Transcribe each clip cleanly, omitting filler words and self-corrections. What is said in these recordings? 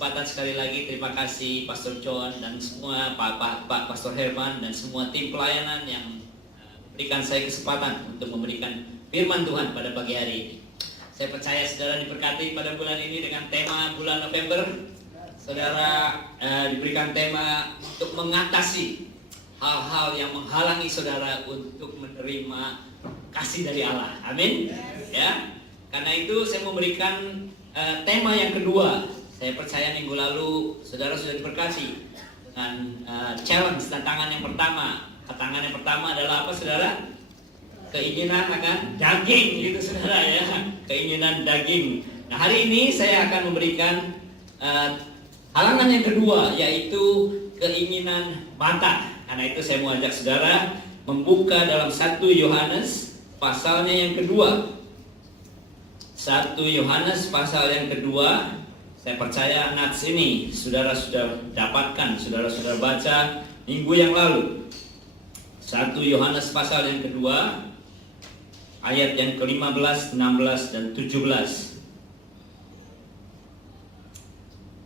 kesempatan sekali lagi. Terima kasih Pastor John dan semua Pak Pastor Herman dan semua tim pelayanan yang memberikan saya kesempatan untuk memberikan firman Tuhan pada pagi hari ini. Saya percaya saudara diberkati pada bulan ini dengan tema bulan November. Saudara diberikan tema untuk mengatasi hal-hal yang menghalangi saudara untuk menerima kasih dari Allah. Amin. Ya. Karena itu saya memberikan tema yang kedua. Saya percaya minggu lalu saudara sudah diberkati dengan challenge tantangan yang pertama. Tantangan yang pertama adalah apa saudara? Keinginan akan daging gitu saudara ya. Keinginan daging. Nah hari ini saya akan memberikan halangan yang kedua, yaitu keinginan mata. Karena itu saya mau ajak saudara membuka dalam 1 Yohanes pasalnya yang kedua. 1 Yohanes pasal yang kedua. Saya percaya nats ini saudara sudah dapatkan, saudara baca minggu yang lalu. 1 Yohanes pasal yang kedua, ayat yang ke-15, 16, dan 17.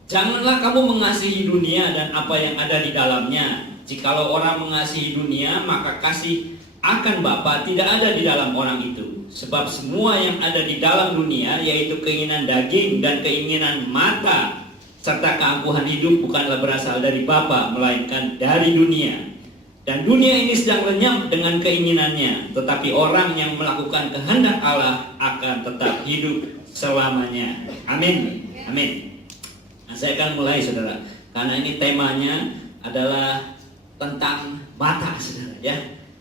Janganlah kamu mengasihi dunia dan apa yang ada di dalamnya. Jikalau orang mengasihi dunia, maka kasih akan Bapa tidak ada di dalam orang itu. Sebab semua yang ada di dalam dunia, yaitu keinginan daging dan keinginan mata, serta keangkuhan hidup bukanlah berasal dari Bapa, melainkan dari dunia. Dan dunia ini sedang lenyap dengan keinginannya, tetapi orang yang melakukan kehendak Allah akan tetap hidup selamanya. Amin. Amin. Nah, saya akan mulai saudara, karena ini temanya adalah tentang mata saudara ya.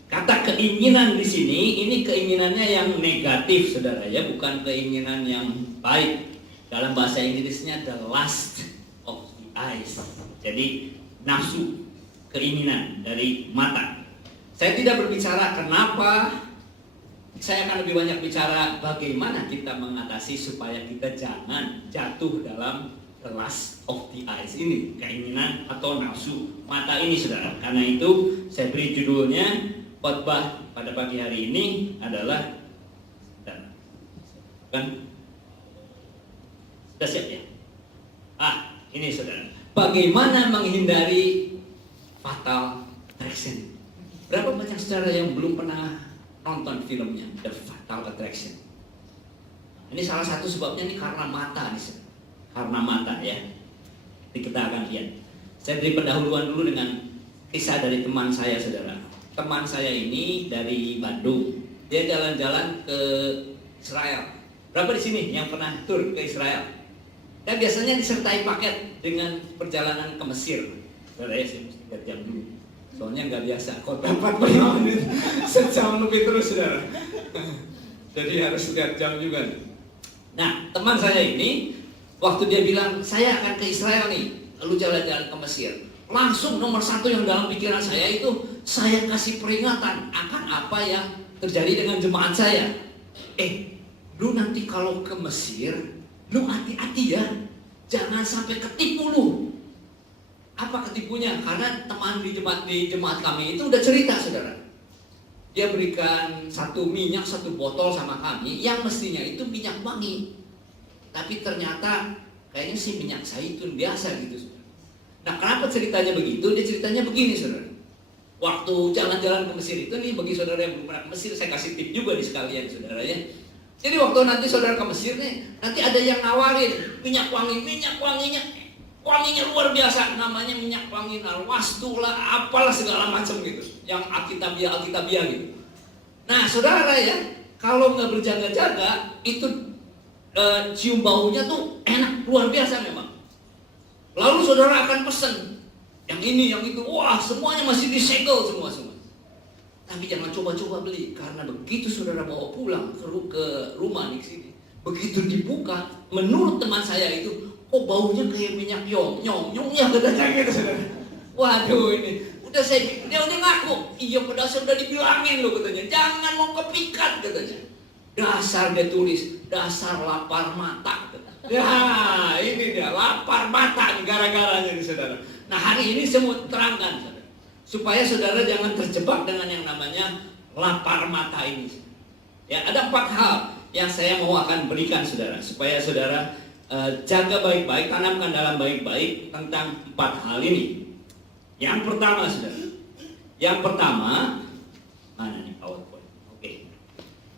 Kata keinginan di sini, ini keinginannya yang negatif saudara ya, bukan keinginan yang baik. Dalam bahasa Inggrisnya the lust of the eyes. Jadi nafsu, keinginan dari mata. Saya tidak berbicara kenapa, saya akan lebih banyak bicara bagaimana kita mengatasi supaya kita jangan jatuh dalam the lust of the eyes ini, keinginan atau nafsu mata ini saudara. Karena itu saya beri judulnya khotbah pada pagi hari ini adalah kan sudah siap ya? Ini saudara, bagaimana menghindari fatal attraction. Berapa banyak saudara yang belum pernah nonton filmnya The Fatal Attraction? Ini salah satu sebabnya nih karena mata nih saudara. Karena mata ya. Jadi kita akan lihat. Saya beri pendahuluan dulu dengan kisah dari teman saya saudara. Teman saya ini dari Bandung. Dia jalan-jalan ke Israel. Berapa di sini yang pernah tur ke Israel? Dan biasanya disertai paket dengan perjalanan ke Mesir. Saudara ya, saya mesti 3 jam dulu. Soalnya nggak biasa. Kota 45 menit, sejam lebih terus saudara. Jadi harus 3 jam juga. Nah, teman saya ini waktu dia bilang, saya akan ke Israel nih, lalu jalan-jalan ke Mesir. Langsung nomor 1 yang dalam pikiran saya itu, saya kasih peringatan akan apa yang terjadi dengan jemaat saya. Lu nanti kalau ke Mesir, lu hati-hati ya, jangan sampai ketipu lu. Apa ketipunya? Karena teman di jemaat kami itu udah cerita saudara. Dia berikan 1 minyak, 1 botol sama kami, yang mestinya itu minyak wangi. Tapi ternyata kayaknya sih minyak zaitun biasa gitu. Nah kenapa ceritanya begitu? Dia ceritanya begini saudara. Waktu jalan-jalan ke Mesir itu nih, bagi saudara yang belum pernah ke Mesir, saya kasih tip juga di sekalian saudara ya. Jadi waktu nanti saudara ke Mesir nih, nanti ada yang nawarin minyak wanginya luar biasa, namanya minyak wangi narwastu lah, apalah segala macam gitu, yang Alkitabiah gitu. Nah saudara ya, kalau nggak berjaga-jaga itu cium baunya tuh enak luar biasa memang. Lalu saudara akan pesen yang ini, yang itu, wah semuanya masih disegel semua. Tapi jangan coba-coba beli, karena begitu saudara bawa pulang ke rumah di sini, begitu dibuka, menurut teman saya itu, baunya kayak minyak nyong ya katanya gitu saudara. Waduh ini, dia udah ngaku, iya padahal udah dibilangin loh katanya, jangan mau kepikat katanya. Dasar dia tulis, dasar lapar mata. Ya ini dia, lapar mata gara-garanya nih saudara. Nah hari ini saya mau terangkan saudara, supaya saudara jangan terjebak dengan yang namanya lapar mata ini. Ya ada 4 hal yang saya mau akan berikan saudara, supaya saudara jaga baik-baik, tanamkan dalam baik-baik tentang 4 hal ini. Yang pertama, saudara. Yang pertama, mana nih PowerPoint? Oke.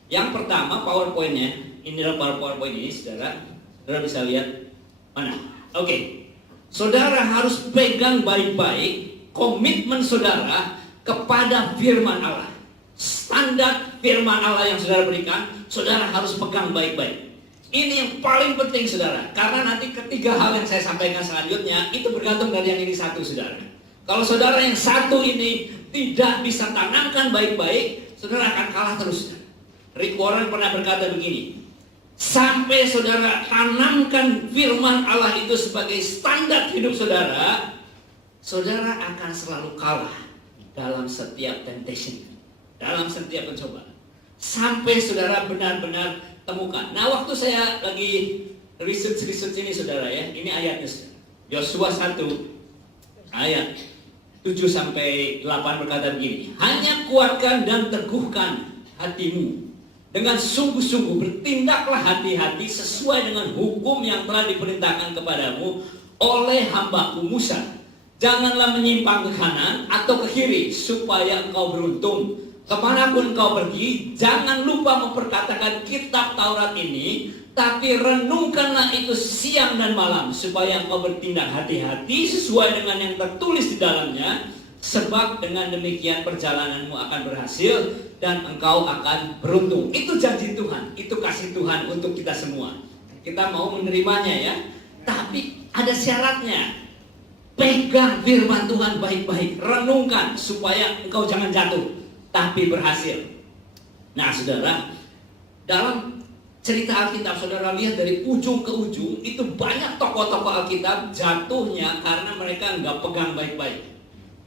Yang pertama PowerPoint-nya, inilah PowerPoint ini, saudara. Saudara bisa lihat mana? Oke. Saudara harus pegang baik-baik komitmen saudara kepada firman Allah. Standar firman Allah yang saudara berikan, saudara harus pegang baik-baik. Ini yang paling penting, saudara. Karena nanti ketiga hal yang saya sampaikan selanjutnya itu bergantung dari yang ini satu, saudara. Kalau saudara yang satu ini tidak bisa tanamkan baik-baik, saudara akan kalah terus. Rick Warren pernah berkata begini, sampai saudara tanamkan firman Allah itu sebagai standar hidup saudara, saudara akan selalu kalah dalam setiap temptation, dalam setiap pencobaan. Sampai saudara benar-benar temukan. Nah, waktu saya lagi research ini, saudara ya, ini ayatnya, Yosua 1 ayat 7-8 berkata begini, hanya kuatkan dan teguhkan hatimu dengan sungguh-sungguh, bertindaklah hati-hati sesuai dengan hukum yang telah diperintahkan kepadamu oleh hambaku Musa. Janganlah menyimpang ke kanan atau ke kiri supaya engkau beruntung. Kemanapun engkau pergi, jangan lupa memperkatakan kitab Taurat ini, tapi renungkanlah itu siang dan malam supaya engkau bertindak hati-hati sesuai dengan yang tertulis di dalamnya, sebab dengan demikian perjalananmu akan berhasil dan engkau akan beruntung. Itu janji Tuhan, itu kasih Tuhan untuk kita semua. Kita mau menerimanya ya, tapi ada syaratnya. Pegang firman Tuhan baik-baik, renungkan supaya engkau jangan jatuh, tapi berhasil. Nah, saudara, dalam cerita Alkitab, saudara lihat dari ujung ke ujung itu banyak tokoh-tokoh Alkitab jatuhnya karena mereka nggak pegang baik-baik.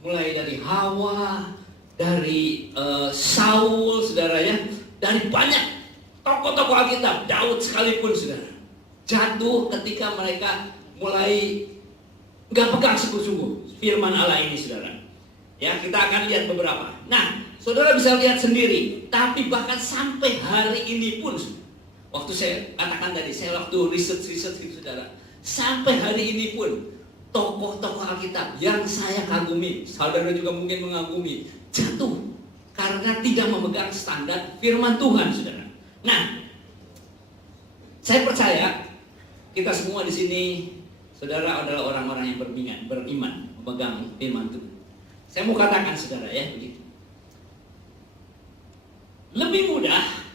Mulai dari Hawa, dari Saul, saudara ya, dari banyak tokoh-tokoh Alkitab, Daud sekalipun, saudara, jatuh ketika mereka mulai nggak pegang sungguh-sungguh firman Allah ini, saudara. Ya, kita akan lihat beberapa. Nah, saudara bisa lihat sendiri. Tapi bahkan sampai hari ini pun, waktu saya katakan tadi, saya waktu research itu, saudara, sampai hari ini pun tokoh-tokoh Alkitab yang saya kagumi, saudara juga mungkin mengagumi, jatuh karena tidak memegang standar firman Tuhan, saudara. Nah, saya percaya kita semua di sini, saudara, adalah orang-orang yang beriman, memegang firman Tuhan. Saya mau katakan, saudara ya, begitu. Lebih mudah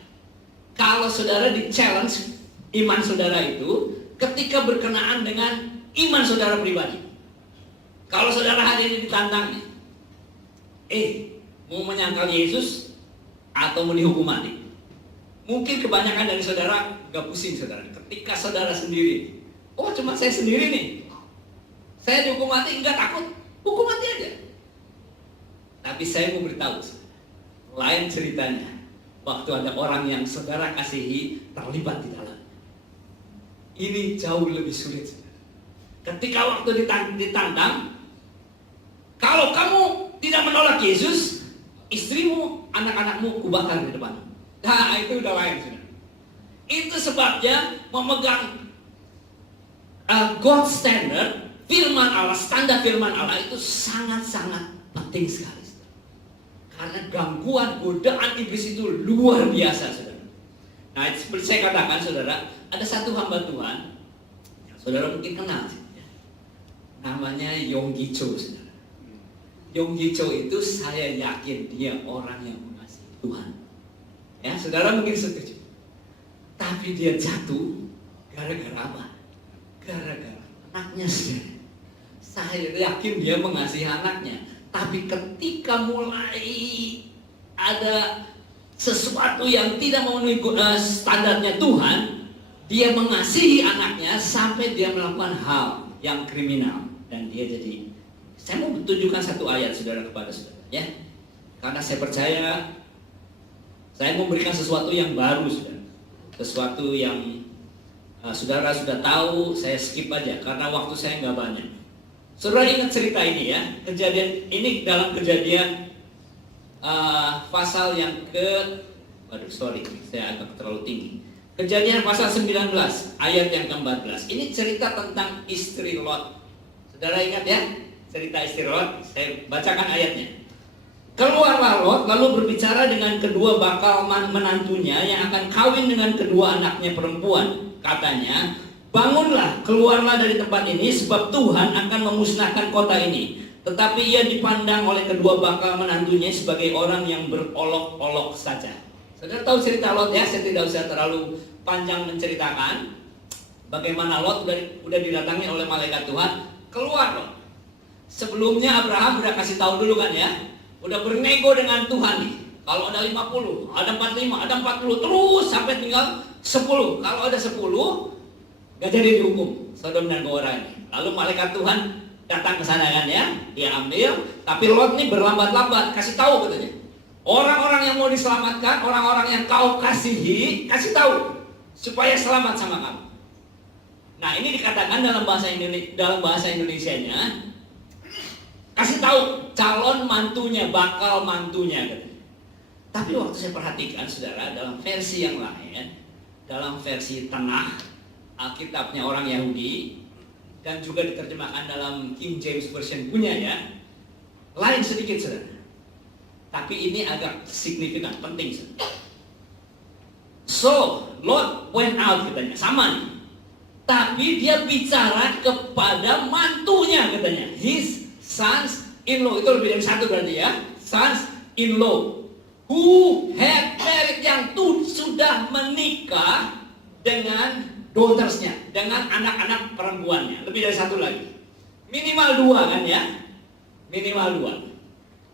kalau saudara di-challenge iman saudara itu ketika berkenaan dengan iman saudara pribadi. Kalau saudara hari ini ditantang, mau menyangkal Yesus atau mau dihukum mati? Mungkin kebanyakan dari saudara gak pusing, saudara. Ketika saudara sendiri, oh cuma saya sendiri nih, saya dihukum mati, enggak takut, hukum mati aja. Tapi saya mau beritahu, lain ceritanya waktu ada orang yang saudara kasihi terlibat di dalam. Ini jauh lebih sulit. Ketika waktu ditantang, kalau kamu tidak menolak Yesus, istrimu, anak-anakmu kubakar di depan. Nah, itu udah lain, saudara. Itu sebabnya memegang God standard, firman Allah, standar firman Allah itu sangat-sangat penting sekali. Karena gangguan, godaan iblis itu luar biasa, saudara. Nah, seperti saya katakan, saudara, ada satu hamba Tuhan yang saudara mungkin kenal, namanya Yonggi Cho, saudara. Yonggi Cho itu saya yakin dia orang yang mengasihi Tuhan. Ya, saudara mungkin setuju. Tapi dia jatuh gara-gara apa? Gara-gara anaknya, saudara. Saya yakin dia mengasihi anaknya. Tapi ketika mulai ada sesuatu yang tidak memenuhi standarnya Tuhan, dia mengasihi anaknya sampai dia melakukan hal yang kriminal. Dan dia jadi, saya mau tunjukkan satu ayat, saudara, kepada saudara ya. Karena saya percaya saya memberikan sesuatu yang baru, saudara. Sesuatu yang saudara sudah tahu, saya skip aja karena waktu saya nggak banyak. Saudara ingat cerita ini ya, kejadian ini dalam Kejadian pasal yang saya agak terlalu tinggi. Kejadian pasal 19 ayat yang ke-14. Ini cerita tentang istri Lot. Saudara ingat ya? Cerita istri Lot. Saya bacakan ayatnya. Keluarlah Lot lalu berbicara dengan kedua bakal menantunya yang akan kawin dengan kedua anaknya perempuan. Katanya, bangunlah, keluarlah dari tempat ini sebab Tuhan akan memusnahkan kota ini. Tetapi ia dipandang oleh kedua bakal menantunya sebagai orang yang berolok-olok saja. Saudara tahu cerita Lot ya, saya tidak usah terlalu panjang menceritakan bagaimana Lot udah didatangi oleh malaikat Tuhan. Keluar Lot. Sebelumnya Abraham udah kasih tahu dulu kan ya, udah bernego dengan Tuhan nih. Kalau ada 50, ada 45, ada 40, terus sampai tinggal 10. Kalau ada 10, gak jadi dihukum Sodom dan Gomora ini. Lalu malaikat Tuhan datang ke sana kan ya, dia ambil. Tapi Lot nih berlambat-lambat, kasih tahu katanya. Orang-orang yang mau diselamatkan, orang-orang yang kau kasihi, kasih tahu supaya selamat sama kamu. Nah ini dikatakan dalam bahasa Indonesianya, kasih tahu calon mantunya, bakal mantunya katanya. Tapi waktu saya perhatikan saudara, dalam versi yang lain, dalam versi tengah Alkitabnya orang Yahudi, dan juga diterjemahkan dalam King James Version punya ya, lain sedikit saudara. Tapi ini agak signifikan, penting saudara. So, Lot went out katanya, sama nih. Tapi dia bicara kepada mantunya katanya, his sons-in-law. Itu lebih dari satu berarti ya, sons-in-law. Who had married, yang sudah menikah dengan daughtersnya, dengan anak-anak perempuannya. Lebih dari satu lagi, minimal 2 kan ya, minimal 2.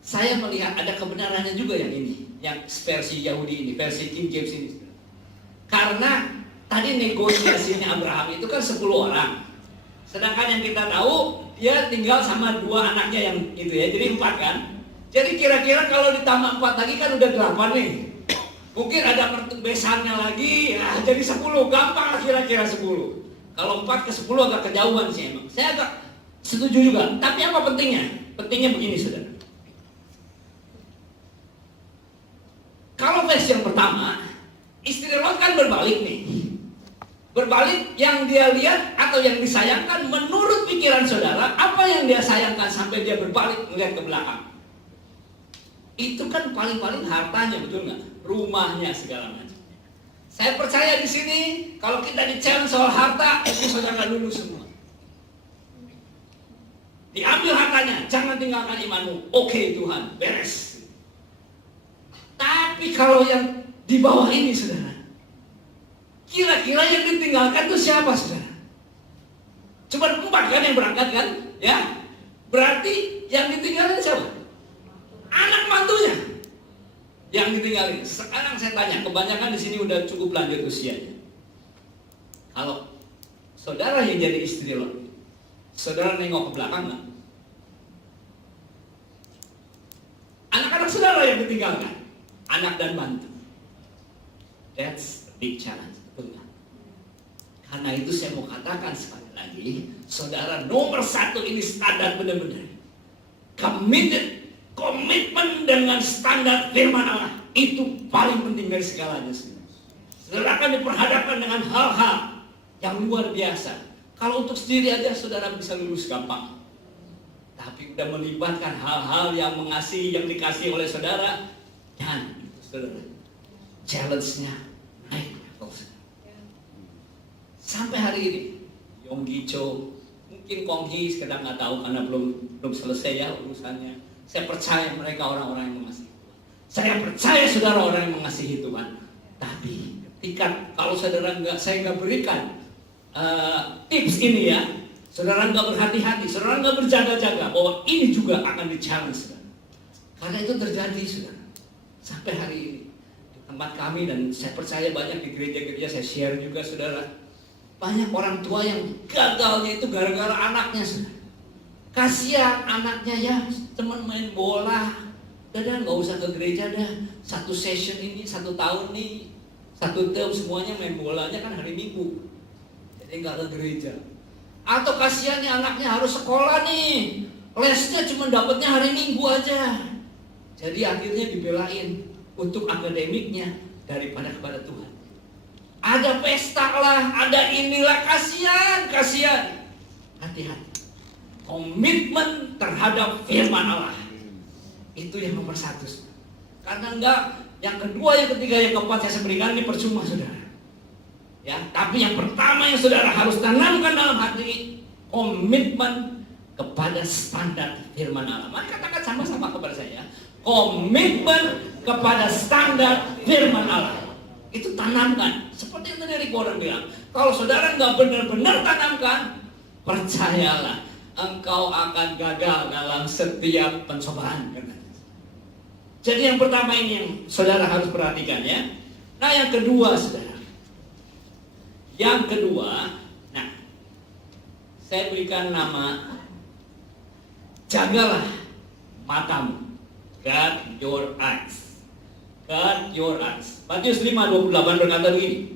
Saya melihat ada kebenarannya juga yang ini, yang versi Yahudi ini, versi King James ini. Karena tadi negosiasinya Abraham itu kan 10 orang. Sedangkan yang kita tahu dia tinggal sama 2 anaknya yang itu ya, jadi 4 kan. Jadi kira-kira kalau ditambah 4 lagi kan udah 8 nih. Mungkin ada besannya lagi, ya jadi 10, gampang lah kira-kira 10. Kalau 4 ke 10 agak kejauhan sih emang. Saya agak setuju juga. Tapi apa pentingnya? Pentingnya begini saudara. Kalau versi yang pertama, istri Lot kan berbalik nih. Berbalik, yang dia lihat atau yang disayangkan menurut pikiran saudara, apa yang dia sayangkan sampai dia berbalik melihat ke belakang? Itu kan paling-paling hartanya, betul nggak? Rumahnya segala macam. Saya percaya di sini kalau kita di-challenge soal harta, itu saudara lulus semua. Diambil hartanya, jangan tinggalkan imanmu. Oke Tuhan, beres. Tapi kalau yang di bawah ini saudara, kira-kira yang ditinggalkan itu siapa saudara? Cuma 4 kan yang berangkat kan? Ya, berarti yang ditinggalkan siapa? Anak mantunya yang ditinggalin. Sekarang saya tanya, kebanyakan di sini udah cukup lanjut usianya. Kalau saudara yang jadi istri lo, saudara nengok ke belakang nggak? Anak-anak saudara yang ditinggalkan, anak dan mantu. That's a big challenge, betul nggak? Karena itu saya mau katakan sekali lagi, saudara nomor 1 ini standar benar-benar committed, komitmen dengan standar firman Allah. Itu paling penting dari segalanya. Saudara akan diperhadapkan dengan hal-hal yang luar biasa. Kalau untuk sendiri aja saudara bisa lulus gampang. Tapi udah melibatkan hal-hal yang mengasihi, yang dikasihi oleh saudara, dan itu saudara, challenge-nya naik level. Sampai hari ini, Yonggi Cho, mungkin Kong Hee sekedar nggak tahu karena belum selesai ya urusannya. Saya percaya mereka orang-orang yang mengasihi Tuhan. Saya percaya saudara orang yang mengasihi Tuhan. Tapi ketika kalau saudara saya nggak berikan tips ini ya, saudara nggak berhati-hati, saudara nggak berjaga-jaga, bahwa ini juga akan di-challenge saudara. Karena itu terjadi saudara. Sampai hari ini di tempat kami, dan saya percaya banyak di gereja-gereja, saya share juga saudara, banyak orang tua yang gagalnya itu gara-gara anaknya saudara. Kasihan anaknya ya, teman main bola, udah nggak usah ke gereja dah. 1 session ini 1 tahun nih, 1 term semuanya main bolanya kan hari Minggu, jadi nggak ke gereja. Atau kasihannya anaknya harus sekolah nih, lesnya cuma dapatnya hari Minggu aja. Jadi akhirnya dibelain untuk akademiknya daripada kepada Tuhan. Ada pesta lah, ada inilah, kasihan. Hati-hati. Komitmen terhadap firman Allah. Itu yang nomor satu. Karena enggak, yang kedua, yang ketiga, yang keempat saya berikan ini percuma, saudara. Ya, tapi yang pertama yang saudara harus tanamkan dalam hati, komitmen kepada standar firman Allah. Mari katakan sama-sama kepada saya, komitmen kepada standar firman Allah. Itu tanamkan. Seperti yang tadi Warren bilang, kalau saudara nggak benar-benar tanamkan, percayalah, engkau akan gagal dalam setiap pencobaan. Jadi yang pertama ini yang saudara harus perhatikan ya. Nah yang kedua saudara, nah saya berikan nama, jagalah matamu. Guard your eyes. Guard your eyes. Matius 5:28 berkata begini,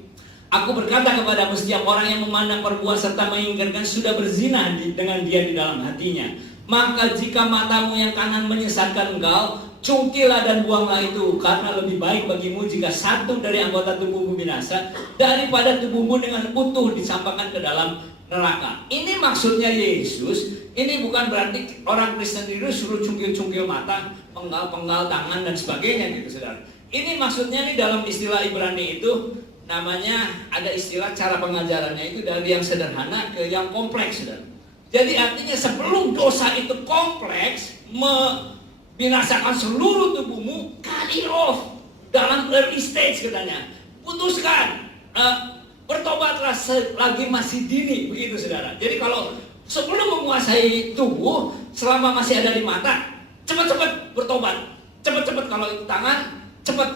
aku berkata kepadamu, setiap orang yang memandang perempuan serta menginginkan sudah berzina dengan dia di dalam hatinya. Maka jika matamu yang kanan menyesatkan engkau, cungkilah dan buanglah itu, karena lebih baik bagimu jika satu dari anggota tubuhmu binasa daripada tubuhmu dengan utuh disampaikan ke dalam neraka. Ini maksudnya Yesus. Ini bukan berarti orang Kristen itu suruh cungkil-cungkil mata, penggal-penggal tangan dan sebagainya gitu saudara. Ini maksudnya nih dalam istilah Ibrani itu namanya, ada istilah cara pengajarannya itu dari yang sederhana ke yang kompleks saudara. Jadi artinya sebelum dosa itu kompleks, membinasakan seluruh tubuhmu, cut it off dalam early stage katanya. Putuskan, bertobatlah selagi masih dini, begitu saudara. Jadi kalau sebelum menguasai tubuh, selama masih ada di mata, cepat-cepat bertobat. Cepat-cepat kalau itu tangan, cepat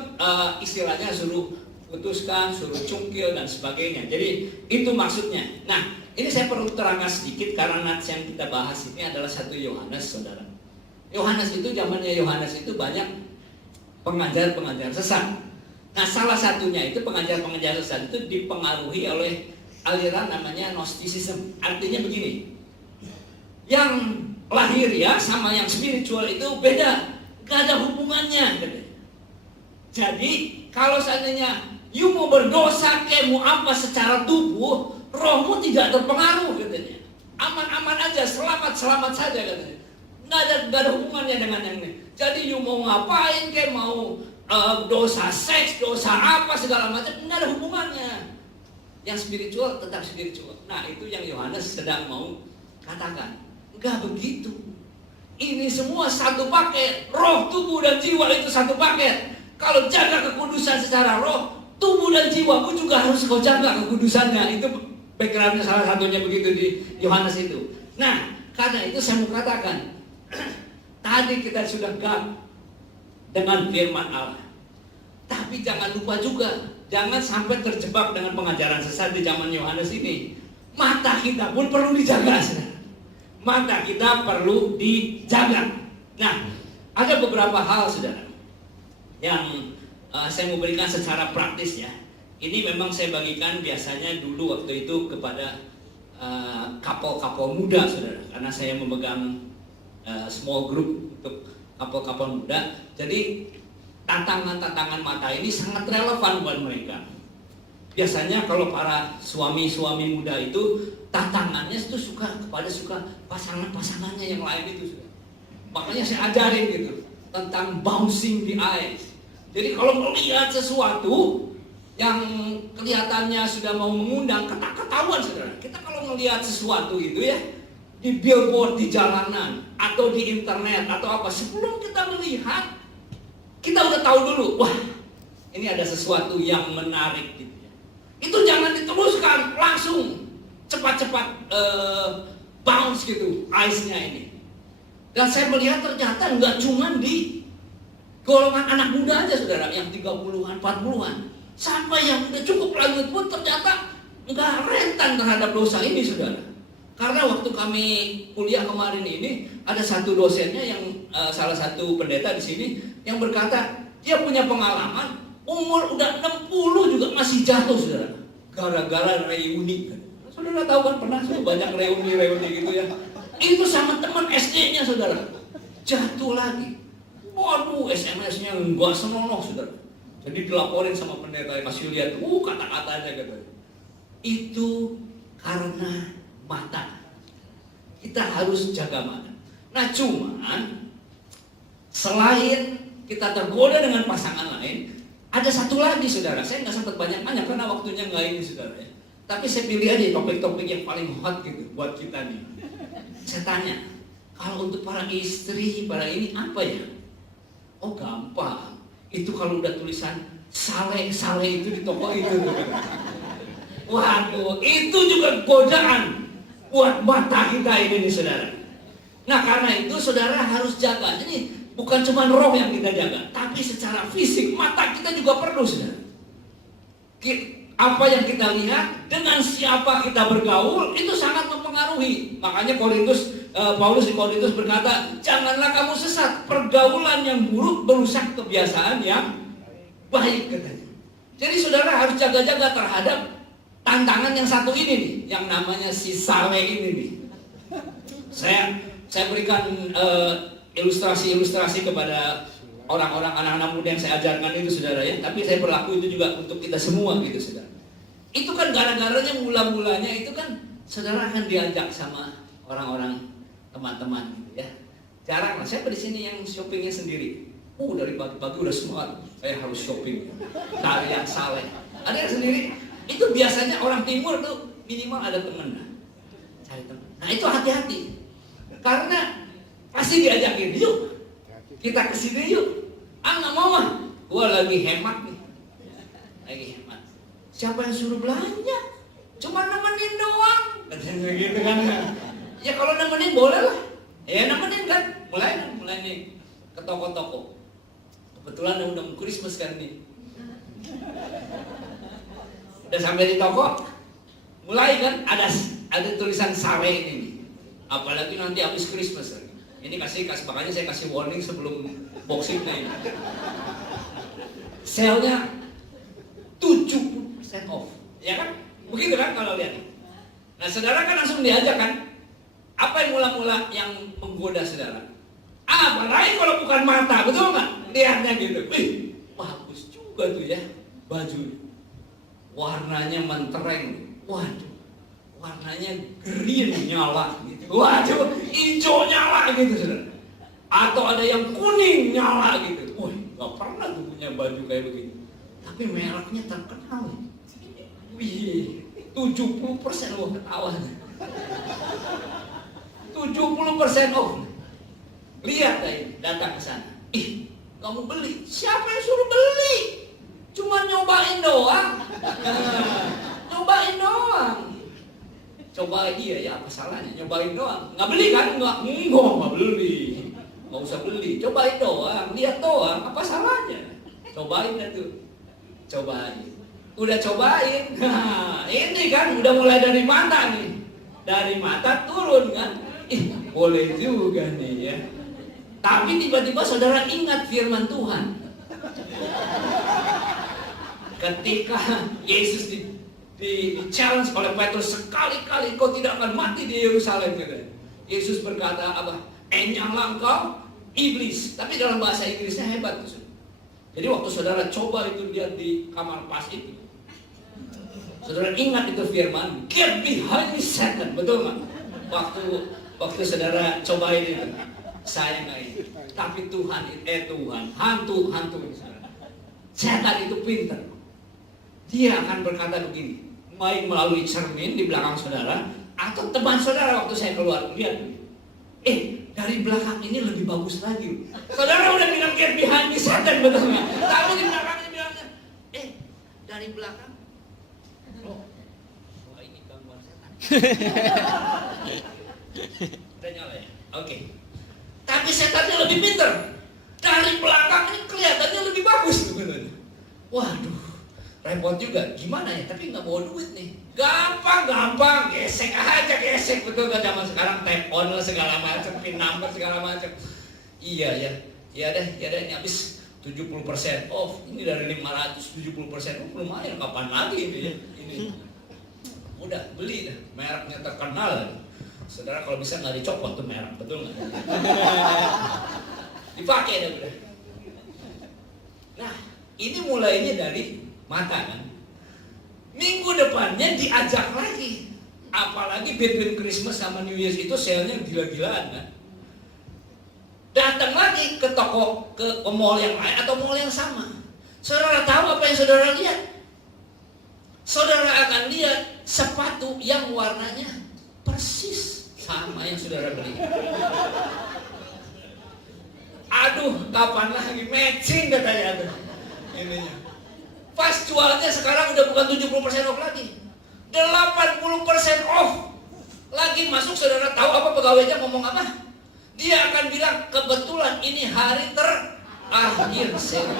istilahnya suruh putuskan, suruh cungkil dan sebagainya. Jadi itu maksudnya. Nah, ini saya perlu terangkan sedikit karena nats yang kita bahas ini adalah 1 Yohanes, saudara. Yohanes itu, zamannya Yohanes itu banyak pengajar-pengajar sesat. Nah, salah satunya itu pengajar-pengajar sesat itu dipengaruhi oleh aliran namanya Gnosticism. Artinya begini, yang lahir ya sama yang spiritual itu beda, gak ada hubungannya. Jadi kalau seandainya you mau berdosa kayak mau apa secara tubuh, rohmu tidak terpengaruh katanya. Aman-aman aja, selamat-selamat saja katanya. Nggak ada hubungannya dengan yang ini. Jadi you mau ngapain kayak mau dosa seks, dosa apa segala macam, nggak ada hubungannya. Yang spiritual tetap spiritual. Nah itu yang Yohanes sedang mau katakan. Nggak begitu. Ini semua satu paket. Roh, tubuh dan jiwa itu satu paket. Kalau jaga kekudusan secara roh, tubuh dan jiwamu juga harus kau jaga kekudusannya. Itu backgroundnya salah satunya begitu di Yohanes itu. Nah, karena itu saya mau katakan, tadi kita sudah gak dengan firman Allah. Tapi jangan lupa juga, jangan sampai terjebak dengan pengajaran sesat di zaman Yohanes ini. Mata kita pun perlu dijaga, saudara. Mata kita perlu dijaga. Nah, ada beberapa hal, saudara, yang saya mau berikan secara praktis ya. Ini memang saya bagikan biasanya dulu waktu itu kepada couple-couple muda, saudara. Karena saya memegang small group untuk couple-couple muda. Jadi tantangan-tantangan mata ini sangat relevan buat mereka. Biasanya kalau para suami-suami muda itu tantangannya itu suka pasangan-pasangannya yang lain itu, saudara. Makanya saya ajarin gitu tentang bouncing the eyes. Jadi kalau melihat sesuatu yang kelihatannya sudah mau mengundang, ketahuan saudara. Kita kalau melihat sesuatu itu ya, di billboard di jalanan atau di internet atau apa, sebelum kita melihat, kita udah tahu dulu, wah ini ada sesuatu yang menarik gitu ya. Itu jangan diteruskan, langsung cepat-cepat bounce gitu eyes-nya ini. Dan saya melihat ternyata nggak cuma di golongan anak muda aja saudara, yang 30-an, 40-an, sampai yang udah cukup lanjut pun ternyata nggak rentan terhadap dosa ini saudara. Karena waktu kami kuliah kemarin ini, ada satu dosennya yang salah satu pendeta di sini yang berkata dia punya pengalaman umur udah 60 juga masih jatuh saudara, gara-gara reuni. Saudara tahu kan, pernah banyak reuni gitu ya. Itu sama teman SD-nya saudara, jatuh lagi. Waduh, SMS-nya enggak senonoh saudara. Jadi dilaporin sama pendeta, kasih lihat, kata-katanya katanya. Itu karena mata. Kita harus jaga mata. Nah cuman, selain kita tergoda dengan pasangan lain, ada satu lagi saudara. Saya nggak sempat banyak-banyak karena waktunya nggak ini saudara ya. Tapi saya pilih aja topik-topik yang paling hot gitu buat kita nih. Saya tanya, kalau untuk para istri, para ini apa ya? Oh gampang. Itu kalau udah tulisan sale-sale itu di toko itu. Waduh, itu juga godaan buat mata kita ini nih saudara. Nah karena itu saudara harus jaga. Jadi bukan cuma roh yang kita jaga, tapi secara fisik mata kita juga perlu saudara. Apa yang kita lihat, dengan siapa kita bergaul, itu sangat mempengaruhi. Makanya Paulus di Korintus berkata, janganlah kamu sesat, pergaulan yang buruk merusak kebiasaan yang baik katanya. Jadi saudara harus jaga-jaga terhadap tantangan yang satu ini nih, yang namanya si sale ini nih. Saya berikan ilustrasi-ilustrasi kepada orang-orang anak-anak muda yang saya ajarkan itu saudara ya. Tapi saya berlaku itu juga untuk kita semua gitu saudara. Itu kan gara-garanya mula-mulanya itu kan saudara akan diajak sama orang-orang teman-teman gitu ya. Jarang lah, saya di sini yang shoppingnya sendiri. Dari pagi-pagi udah semangat, saya harus shopping. Cari yang saleh. Ada yang sendiri, itu biasanya orang timur tuh minimal ada temen. Cari teman. Nah itu hati-hati. Karena pasti diajakin, yuk kita kesini yuk. Nggak mau mah, gua lagi hemat nih. Lagi hemat. Siapa yang suruh belanja? Cuma nemenin doang. Katanya gitu kan. Ya kalau nemenin boleh lah. Ya nemenin kan. Mulai nih ke toko-toko. Kebetulan udah Christmas kan nih. Udah sampai di toko, mulai kan ada tulisan sale ini nih. Apalagi nanti habis Christmas lagi. Ini makanya saya kasih warning sebelum boxing ini. Sale-nya 70% off, ya kan? Begitu kan kalau lihat. Nah saudara kan langsung diajak kan? Apa yang mula-mula yang menggoda saudara? Apa lain kalau bukan mata, betul nggak? Lihatnya gitu, bagus juga tuh ya baju. Warnanya mentereng, waduh, warnanya green nyala gitu. Waduh, hijau nyala gitu saudara. Atau ada yang kuning nyala gitu. Wah, nggak pernah tuh punya baju kayak begitu. Tapi mereknya terkenal. Wih, 70% loh ketawanya. 70% off. Lihat deh, datang ke sana. Kamu beli? Siapa yang suruh beli? Cuma nyobain doang. Nyobain doang. Coba iya ya, apa salahnya? Nyobain doang. Nggak beli kan? Nggak beli. Nggak usah beli. Cobain doang, lihat doang. Apa salahnya? Cobain itu. Cobain. Udah cobain. Nah, ini kan udah mulai dari mata nih. Dari mata turun kan? Boleh juga nih ya. Tapi tiba-tiba saudara ingat firman Tuhan. Ketika Yesus di challenge oleh Petrus, sekali-kali kau tidak akan mati di Yerusalem. Yesus berkata apa? Enyanglah engkau iblis. Tapi dalam bahasa Inggrisnya hebat. Jadi waktu saudara coba itu lihat di kamar pas itu, saudara ingat itu firman, get behind me Satan, betul nggak? Waktu saudara cobain itu, saya nggak ini. Tapi Tuhan, hantu. Setan itu pintar. Dia akan berkata begini, baik melalui cermin di belakang saudara, atau teman saudara waktu saya keluar, lihat, dari belakang ini lebih bagus lagi. Saudara udah bilang get behind me Satan, betul nggak? Tapi di belakangnya bilangnya, dari belakang, wah ini gangguan setan. Udah nyala ya? Oke. Tapi setannya lebih pintar. Dari belakang ini kelihatannya lebih bagus. Waduh, repot juga. Gimana ya? Tapi nggak bawa duit nih. Gampang. Gesek aja, betul kan zaman sekarang tap on lah segala macam, pin number segala macam. Iya ya. Ya deh, ini habis 70% off. Ini dari 500 70% lumayan. Kapan lagi ini ya? Ini. Udah beli dah. Mereknya terkenal. Saudara kalau bisa nggak dicopot tuh merek, betul nggak? Dipakai dah udah. Nah, Ini mulainya dari mata kan. Minggu depannya diajak lagi. Apalagi between Christmas sama New Year itu sale-nya gila-gilaan kan. Datang lagi ke toko, ke mall yang lain atau mall yang sama. Saudara tahu apa yang saudara lihat? Saudara akan lihat sepatu yang warnanya persis sama yang saudara beli. Aduh, kapan lagi matching katanya tuh. Ininya. Pas jualnya sekarang udah bukan 70% off lagi. 80% off. Lagi masuk, saudara tahu apa pegawainya ngomong apa? Dia akan bilang, kebetulan ini hari terakhir sale.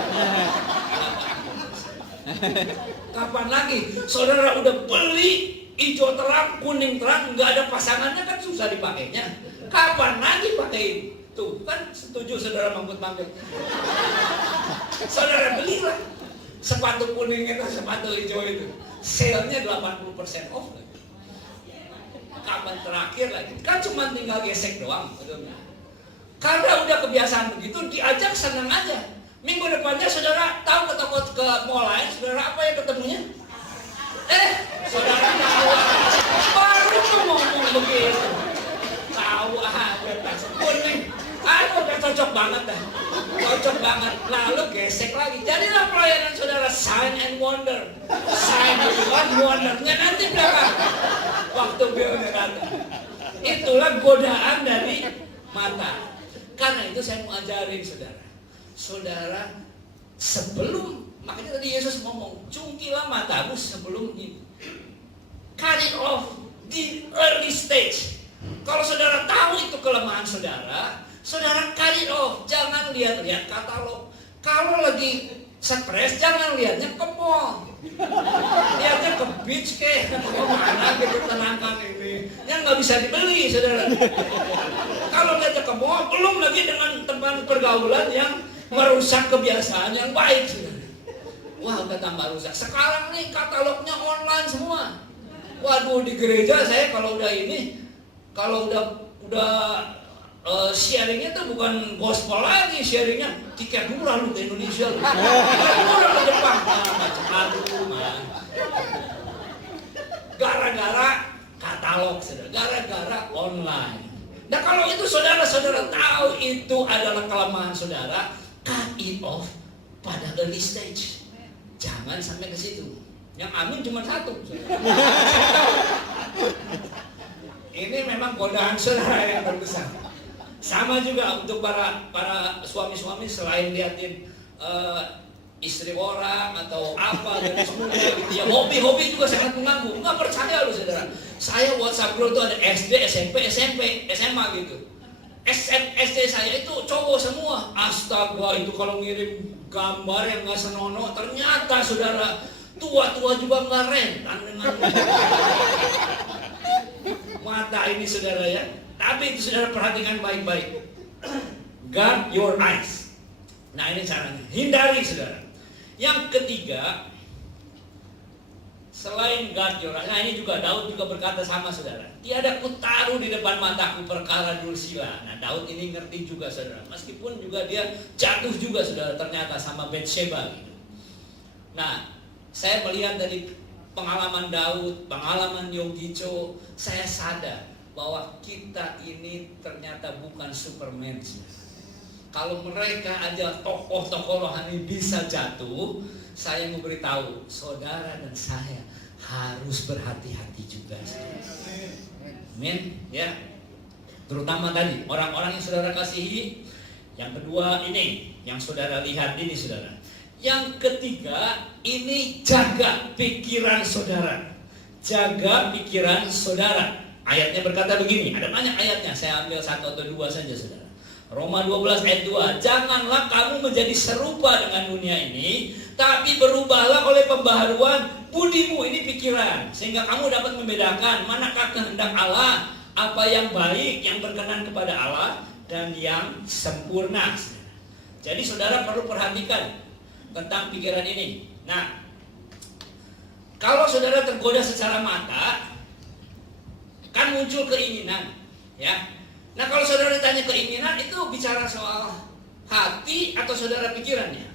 Kapan lagi? Saudara udah beli hijau terang, kuning terang, nggak ada pasangannya kan susah dipakainya. Kapan lagi pakai itu? Kan setuju saudara mangkut-mangkut. Saudara belilah sepatu kuning itu, sepatu hijau itu. Sale-nya 80% off lagi. Kapan terakhir lagi? Kan cuma tinggal gesek doang. Karena udah kebiasaan begitu, diajak senang aja. Minggu depannya saudara tahu ke mall lain, saudara apa yang ketemunya? Saudara tahu baru ngomong begitu. Tahu tas kuning. Udah cocok banget dah. Cocok banget. Lalu gesek lagi. Jadilah pelayanan saudara sign and wonder. Sign and wondernya nanti belakang. Waktu bilnya datang. Itulah godaan dari mata. Karena itu saya mau ajarin saudara. Saudara sebelum, makanya tadi Yesus ngomong, cungkilah matamu sebelum ini. Cut it off di early stage. Kalau saudara tahu itu kelemahan saudara, saudara cut it off. Jangan lihat-lihat katalog. Kalau lagi stres, jangan lihatnya ke mall. Lihatnya ke beach kemana gitu, tenangkan ini. Yang nggak bisa dibeli saudara. Kalau lihatnya ke mall, belum lagi dengan teman pergaulan yang merusak kebiasaan yang baik saudara. Wah, udah tambah rusak. Sekarang nih katalognya online semua. Waduh, di gereja saya kalau udah sharingnya tuh bukan gospel lagi, sharingnya tiket murah lu ke Indonesia lu. Murah ke Jepang. Gara-gara katalog saudara, gara-gara online. Nah kalau itu saudara-saudara tahu itu adalah kelemahan saudara, cut it off pada early stage. Jangan sampai ke situ. Yang amin cuma satu. Ini memang godaan saudara yang terbesar. Sama juga untuk para suami-suami, selain liatin istri orang atau apa dan semua, ya hobi juga sangat mengganggu. Nggak percaya lu saudara. Saya WhatsApp group itu ada SD, SMP, SMA gitu. SD saya itu cowok semua. Astaga, itu kalau ngirim gambar yang nggak senonoh, ternyata saudara tua-tua juga nggak rentan dengan mata ini saudara ya. Tapi itu saudara perhatikan baik-baik. Guard your eyes. Nah ini caranya. Hindari saudara. Yang ketiga, selain guard your eyes, nah ini juga Daud juga berkata sama saudara. Tiada kutaruh di depan mataku perkara dursila. Nah Daud ini ngerti juga saudara. Meskipun juga dia jatuh juga saudara ternyata sama Betsheba gitu. Nah saya melihat dari pengalaman Daud, pengalaman Yogico, saya sadar bahwa kita ini ternyata bukan Superman. Kalau mereka aja tokoh-tokoh rohani bisa jatuh, saya mau beritahu saudara dan saya harus berhati-hati juga. Amin. Ya. Terutama tadi orang-orang yang saudara kasihi. Yang kedua ini yang saudara lihat ini saudara. Yang ketiga ini jaga pikiran saudara. Jaga pikiran saudara. Ayatnya berkata begini, ada banyak ayatnya, saya ambil satu atau dua saja saudara. Roma 12 ayat 2, janganlah kamu menjadi serupa dengan dunia ini, tapi berubahlah oleh pembaharuan budimu, ini pikiran, sehingga kamu dapat membedakan manakah kehendak Allah, apa yang baik, yang berkenan kepada Allah, dan yang sempurna. Jadi saudara perlu perhatikan tentang pikiran ini. Nah, kalau saudara tergoda secara mata, kan muncul keinginan, ya. Nah kalau saudara ditanya keinginan itu bicara soal hati atau saudara pikirannya?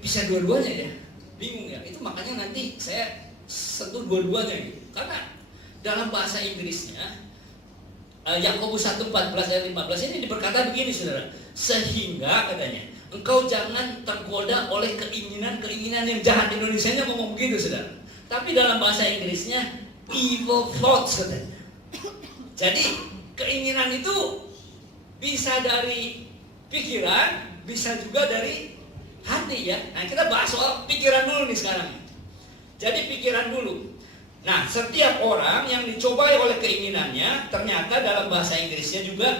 bisa dua-duanya ya? Bingung ya? Itu makanya nanti saya sentuh dua-duanya gitu. Karena dalam bahasa Inggrisnya Yakobus 1:14 ayat 15 ini berkata begini saudara, sehingga katanya engkau jangan tergoda oleh keinginan-keinginan yang jahat. Indonesianya ngomong begitu saudara, tapi dalam bahasa Inggrisnya evil thoughts katanya. Jadi keinginan itu bisa dari pikiran, bisa juga dari hati ya. Nah kita bahas soal pikiran dulu nih sekarang. Jadi pikiran dulu. Nah, setiap orang yang dicobai oleh keinginannya, ternyata dalam bahasa Inggrisnya juga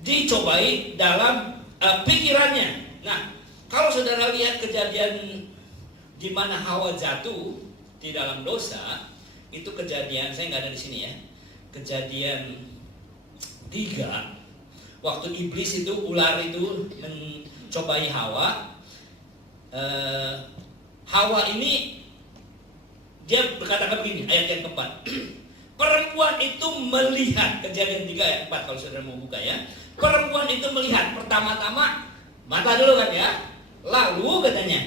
dicobai dalam pikirannya. Nah, kalau saudara lihat kejadian di mana Hawa jatuh di dalam dosa, itu kejadian, saya nggak ada di sini ya, kejadian 3, waktu iblis itu, ular itu mencobai Hawa. Hawa ini dia berkata begini, ayat yang keempat. Perempuan itu melihat, kejadian 3 ayat 4 kalau saudara mau buka ya. Perempuan itu melihat, pertama-tama mata dulu kan ya. Lalu katanya,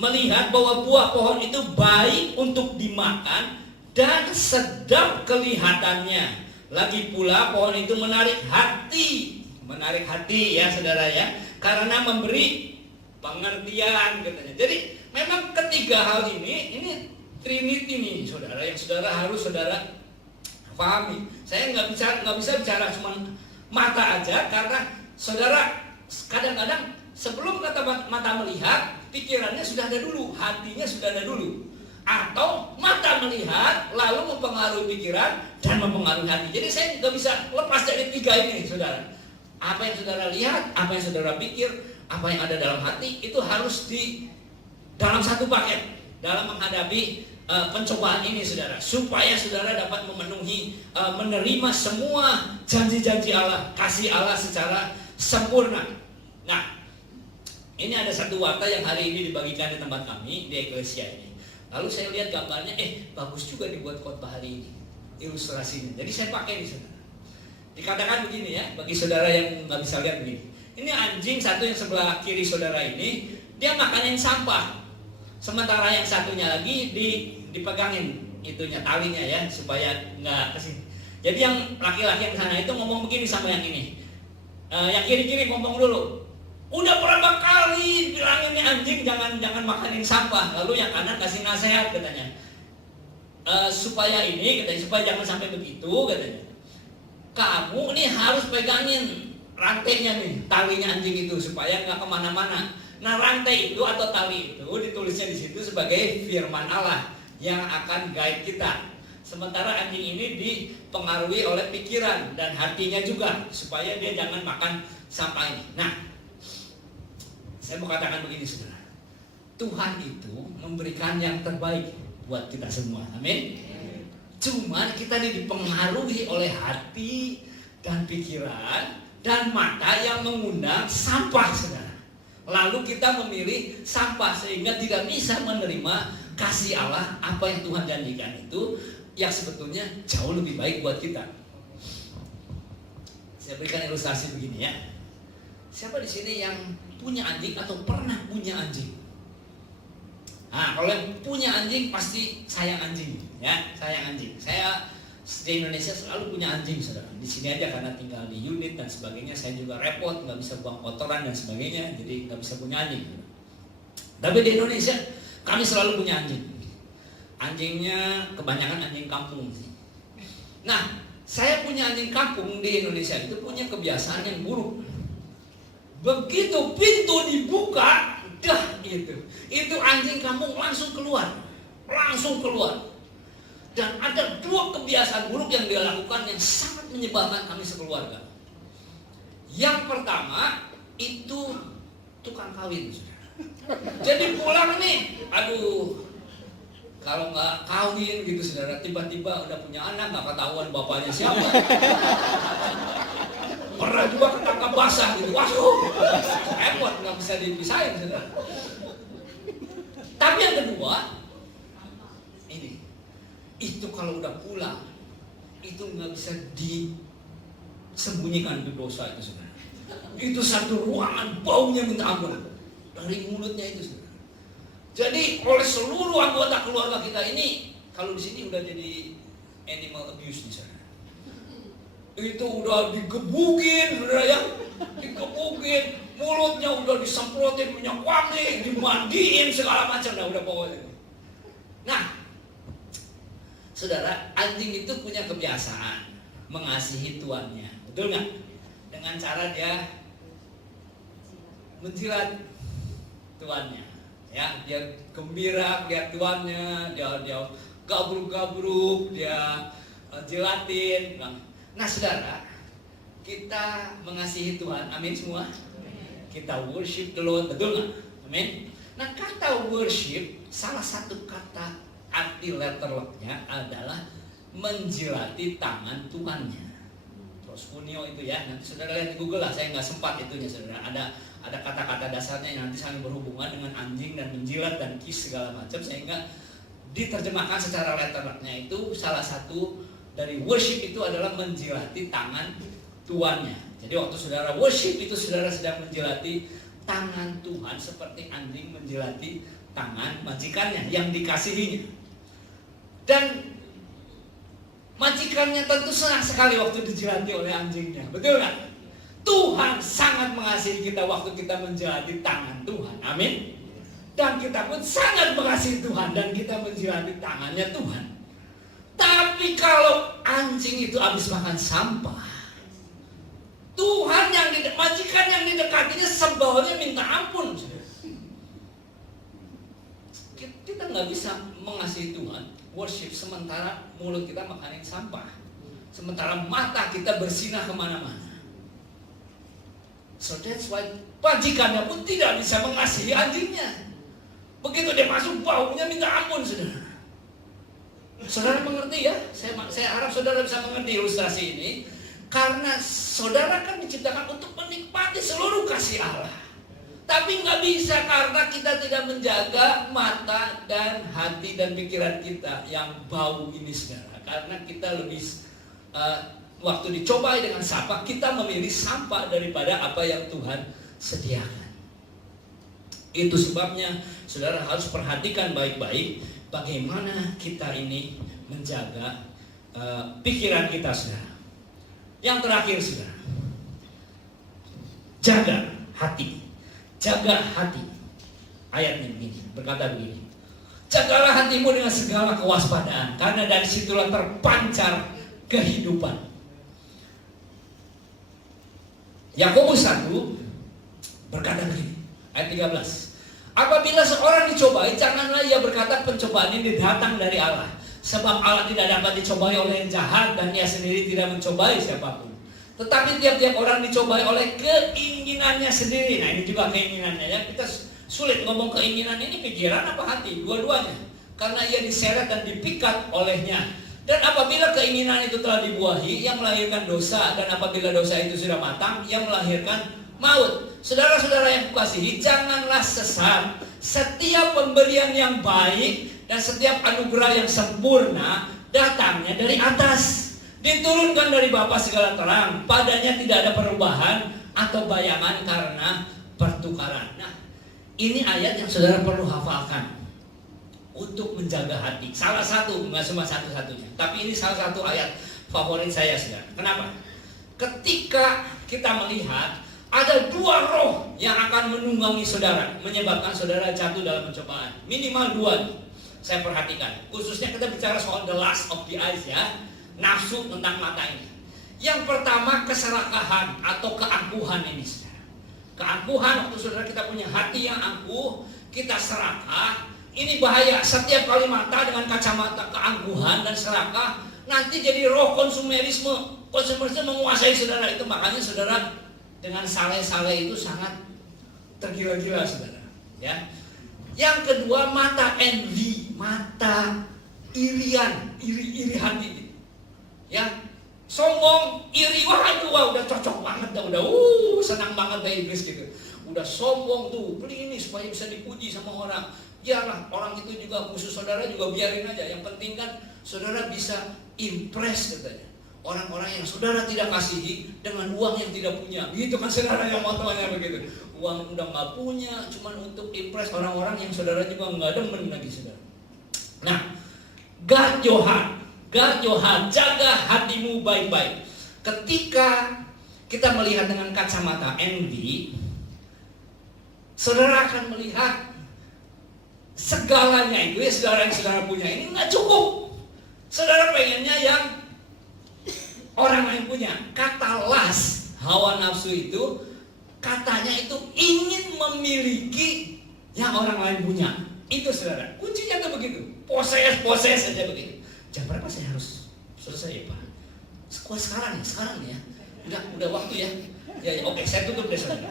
melihat bahwa buah pohon itu baik untuk dimakan dan sedap kelihatannya. Lagi pula pohon itu menarik hati ya saudara ya, karena memberi pengertian katanya. Jadi memang ketiga hal ini Trinity nih saudara, yang saudara harus saudara pahami. Saya nggak bisa bicara cuma mata aja, karena saudara kadang-kadang sebelum kata mata melihat, pikirannya sudah ada dulu, hatinya sudah ada dulu. Atau mata melihat lalu mempengaruhi pikiran dan mempengaruhi hati. Jadi saya nggak bisa lepas dari 3 ini saudara. Apa yang saudara lihat, apa yang saudara pikir, apa yang ada dalam hati, itu harus di dalam satu paket dalam menghadapi pencobaan ini saudara, supaya saudara dapat memenuhi, menerima semua janji-janji Allah, kasih Allah secara sempurna. Nah, ini ada satu warta yang hari ini dibagikan di tempat kami di Eklesia ini. Lalu saya lihat gambarnya, bagus juga dibuat khotbah hari ini, ilustrasinya. Jadi saya pakai di sana. Dikatakan begini ya, bagi saudara yang nggak bisa lihat begini. Ini anjing satu yang sebelah kiri saudara ini, dia makanin sampah. Sementara yang satunya lagi dipegangin itunya, talinya ya, supaya nggak kesini. Jadi yang laki-laki yang sana itu ngomong begini sama yang ini. Yang kiri-kiri ngomong dulu, udah berapa kali bilangin nih anjing jangan makanin sampah. Lalu yang kanan kasih nasihat katanya, supaya jangan sampai begitu katanya. Kamu nih harus pegangin rantainya nih, talinya anjing itu supaya nggak kemana-mana. Nah rantai itu atau tali itu ditulisnya di situ sebagai firman Allah yang akan guide kita. Sementara anjing ini dipengaruhi oleh pikiran dan hatinya juga supaya dia jangan makan sampah ini. Nah, saya mau katakan begini saudara, Tuhan itu memberikan yang terbaik buat kita semua, amin. Cuman kita ini dipengaruhi oleh hati dan pikiran dan mata yang mengundang sampah saudara. Lalu kita memilih sampah sehingga tidak bisa menerima kasih Allah, apa yang Tuhan janjikan itu yang sebetulnya jauh lebih baik buat kita. Saya berikan ilustrasi begini ya. Siapa di sini yang punya anjing atau pernah punya anjing? Nah, kalau yang punya anjing pasti sayang anjing, ya, sayang anjing. Saya di Indonesia selalu punya anjing, saudara. Di sini aja karena tinggal di unit dan sebagainya, saya juga repot, nggak bisa buang kotoran dan sebagainya, jadi nggak bisa punya anjing. Tapi di Indonesia kami selalu punya anjing. Anjingnya kebanyakan anjing kampung. Nah, saya punya anjing kampung di Indonesia itu punya kebiasaan yang buruk. Begitu pintu dibuka, itu anjing kampung langsung keluar. Dan ada 2 kebiasaan buruk yang dia lakukan yang sangat menyebalkan kami sekeluarga. Yang pertama itu tukang kawin. Jadi pulang nih, kalau nggak kawin gitu saudara, tiba-tiba udah punya anak nggak ketahuan bapaknya siapa. Pernah juga ketangkap basah gitu, waduh, repot, nggak bisa dipisahin saudara. Tapi yang kedua, itu kalau udah pulang itu nggak bisa disembunyikan itu dosa itu saudara. Itu satu ruangan baunya minta ampun dari mulutnya itu saudara. Jadi oleh seluruh anggota keluarga kita ini, kalau di sini udah jadi animal abuse di sana. Itu udah digebukin, udah ya, digebukin, mulutnya udah disemprotin minyak wangi, dimandiin segala macam, udah pokoknya. Nah, saudara, anjing itu punya kebiasaan mengasihi tuannya, betul nggak? Dengan cara dia menjilat tuannya. Ya, dia gembira lihat tuannya, dia gabruk-gabruk, dia jilatin. Nah, saudara, kita mengasihi Tuhan, amin semua. Kita worship the Lord, betul nggak? Amin. Nah, kata worship, salah satu kata arti letterlocknya adalah menjilati tangan Tuhannya. Terus kunio itu ya, nanti saudara lihat di Google lah, saya nggak sempat itunya saudara. Ada kata-kata dasarnya yang nanti saling berhubungan dengan anjing dan menjilat dan kiss segala macam, sehingga diterjemahkan secara letterlocknya itu salah satu dari worship itu adalah menjilati tangan tuannya. Jadi waktu saudara worship itu saudara sedang menjilati tangan Tuhan seperti anjing menjilati tangan majikannya yang dikasihinya. Dan majikannya tentu senang sekali waktu dijilati oleh anjingnya, betul nggak? Tuhan sangat mengasihi kita waktu kita menjilati tangan Tuhan, amin. Dan kita pun sangat mengasihi Tuhan dan kita menjilati tangannya Tuhan. Tapi kalau anjing itu habis makan sampah, Tuhan yang majikan yang didekatinya sebelnya minta ampun. Kita nggak bisa mengasihi Tuhan, worship, sementara mulut kita makanin sampah, sementara mata kita bersinah kemana-mana. So that's why majikannya pun tidak bisa mengasihi anjingnya. Begitu dia masuk, baunya minta ampun, saudara. Saudara mengerti ya? Saya harap saudara bisa mengerti ilustrasi ini. Karena saudara kan diciptakan untuk menikmati seluruh kasih Allah. Tapi nggak bisa karena kita tidak menjaga mata dan hati dan pikiran kita yang bau ini, saudara. Karena kita lebih waktu dicobai dengan sampah, kita memilih sampah daripada apa yang Tuhan sediakan. Itu sebabnya saudara harus perhatikan baik-baik bagaimana kita ini menjaga pikiran kita, saudara. Yang terakhir, saudara, jaga hati. Jaga hati. Ayatnya begini, berkata begini: jagalah hatimu dengan segala kewaspadaan, karena dari situlah terpancar kehidupan. Yakobus 1 berkata begini, ayat 13. Apabila seorang dicobai, janganlah ia berkata pencobaan ini datang dari Allah. Sebab Allah tidak dapat dicobai oleh yang jahat, dan ia sendiri tidak mencobai siapapun. Tetapi tiap-tiap orang dicobai oleh keinginannya sendiri. Nah, ini juga keinginannya ya. Kita sulit ngomong keinginan ini pikiran apa hati, dua-duanya. Karena ia diseret dan dipikat olehnya. Dan apabila keinginan itu telah dibuahi, yang melahirkan dosa. Dan apabila dosa itu sudah matang, yang melahirkan maut. Saudara-saudara yang kukasihi, janganlah sesat. Setiap pemberian yang baik dan setiap anugerah yang sempurna datangnya dari atas, diturunkan dari Bapa segala terang. Padanya tidak ada perubahan atau bayangan karena pertukaran. Nah, ini ayat yang saudara perlu hafalkan untuk menjaga hati. Salah satu, nggak cuma satu-satunya, tapi ini salah satu ayat favorit saya, saudara. Kenapa? Ketika kita melihat ada dua roh yang akan menunggangi saudara, menyebabkan saudara jatuh dalam pencobaan. Minimal dua nih, saya perhatikan. Khususnya kita bicara soal the lust of the eyes ya, nafsu tentang mata ini. Yang pertama, keserakahan atau keangkuhan ini, saudara. Keangkuhan, waktu saudara kita punya hati yang angkuh, kita serakah. Ini bahaya. Setiap kali mata dengan kacamata keangkuhan dan serakah, nanti jadi roh konsumerisme. Konsumerisme menguasai saudara itu. Makanya saudara dengan saleh-saleh itu sangat tergila-gila, saudara. Ya. Yang kedua, mata envy, mata irian, iri hati. Ya, sombong, iri, wah udah cocok banget, udah senang banget dari iblis gitu. Udah sombong tuh, beli ini supaya bisa dipuji sama orang. Biarlah orang itu juga musuh saudara juga biarin aja. Yang penting kan saudara bisa impress katanya. orang-orang yang saudara tidak kasihi dengan uang yang tidak punya. Gitu kan saudara, yang motonya begitu. Uang udah nggak punya, cuman untuk impress orang-orang yang saudara juga nggak demen lagi saudara. Nah, guard your heart, jaga hatimu baik-baik. Ketika kita melihat dengan kacamata envy, saudara akan melihat segalanya itu ya saudara yang saudara punya ini nggak cukup. Saudara pengennya yang orang lain punya. Kata lust, hawa nafsu itu katanya itu ingin memiliki yang orang lain punya. Itu saudara, kuncinya tuh begitu. Poses saja begitu. Jam berapa saya harus selesai ya Pak? Sekarang ya. Udah waktu ya. Ya, oke, saya tutup deh saudara.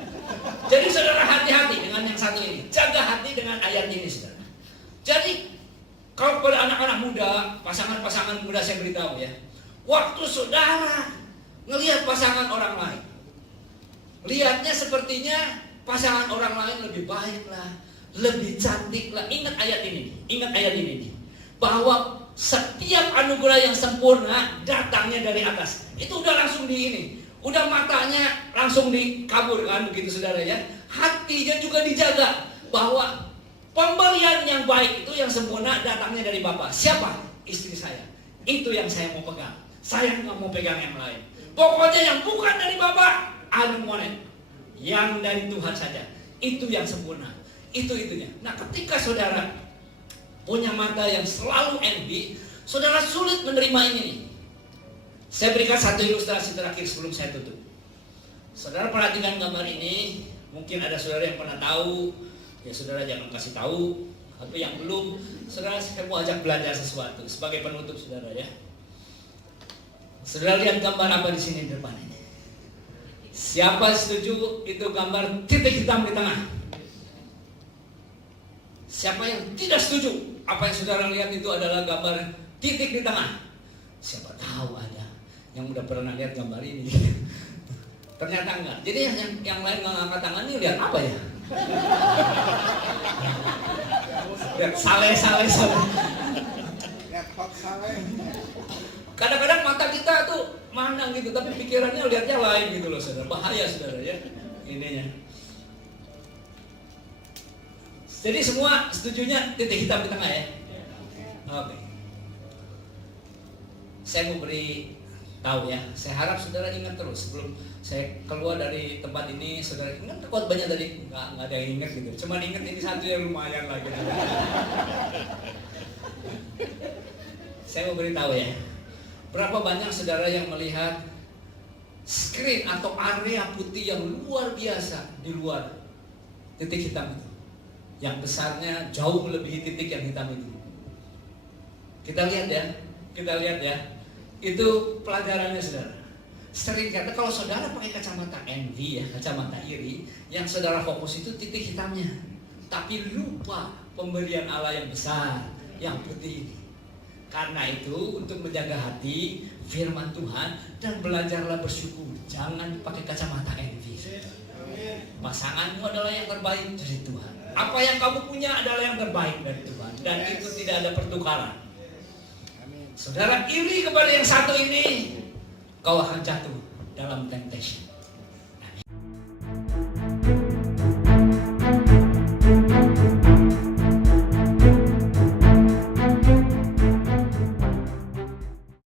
Jadi saudara hati-hati dengan yang satu ini. Jaga hati dengan ayat ini saudara. Jadi kalau pada anak-anak muda, pasangan-pasangan muda saya beritahu ya. Waktu saudara ngelihat pasangan orang lain, lihatnya sepertinya pasangan orang lain lebih baik lah, lebih cantik lah. Ingat ayat ini. Bahwa setiap anugerah yang sempurna datangnya dari atas. Itu udah langsung udah matanya langsung dikaburkan begitu saudara ya. Hatinya juga dijaga bahwa pemberian yang baik itu yang sempurna datangnya dari Bapa. Siapa? Istri saya. Itu yang saya mau pegang. Saya nggak mau pegang yang lain. Pokoknya yang bukan dari Bapa, I don't want it. Yang dari Tuhan saja. Itu yang sempurna. Itunya. Nah, ketika saudara punya mata yang selalu envy, saudara sulit menerima ini nih. Saya berikan satu ilustrasi terakhir sebelum saya tutup. Saudara perhatikan gambar ini. Mungkin ada saudara yang pernah tahu. Ya saudara jangan kasih tahu. Tapi yang belum, saudara saya mau ajak belajar sesuatu sebagai penutup saudara ya. Saudara lihat gambar apa di sini di depan ini? Siapa setuju itu gambar titik hitam di tengah? Siapa yang tidak setuju? Apa yang saudara lihat itu adalah gambar titik di tengah? Siapa tahu ada yang udah pernah lihat gambar ini. Ternyata enggak. Jadi yang lain nggak angkat tangan ini lihat apa ya? Lihat saleh. Lihat hot saleh. Kadang-kadang mata kita tuh mandang gitu, tapi pikirannya lihatnya lain gitu loh saudara. Bahaya saudara ya ininya. Jadi semua setujunya titik hitam di tengah ya. Oke. Saya mau beri tahu ya. Saya harap saudara ingat terus sebelum saya keluar dari tempat ini. Saudara ingat khotbahnya tadi? Nggak ada yang ingat gitu. Cuma ingat ini satu yang lumayan lah gitu. Saya mau beritahu ya. Berapa banyak saudara yang melihat screen atau area putih yang luar biasa di luar titik hitam itu, yang besarnya jauh melebihi titik yang hitam itu. Kita lihat ya, itu pelajarannya saudara. Sering kata kalau saudara pakai kacamata envy ya, kacamata iri, yang saudara fokus itu titik hitamnya, tapi lupa pemberian Allah yang besar, yang putih ini. Karena itu untuk menjaga hati firman Tuhan dan belajarlah bersyukur. Jangan pakai kacamata envy. Pasanganmu adalah yang terbaik dari Tuhan. Apa yang kamu punya adalah yang terbaik dari Tuhan. Dan itu tidak ada pertukaran. Saudara iri kepada yang satu ini, kau akan jatuh dalam temptation.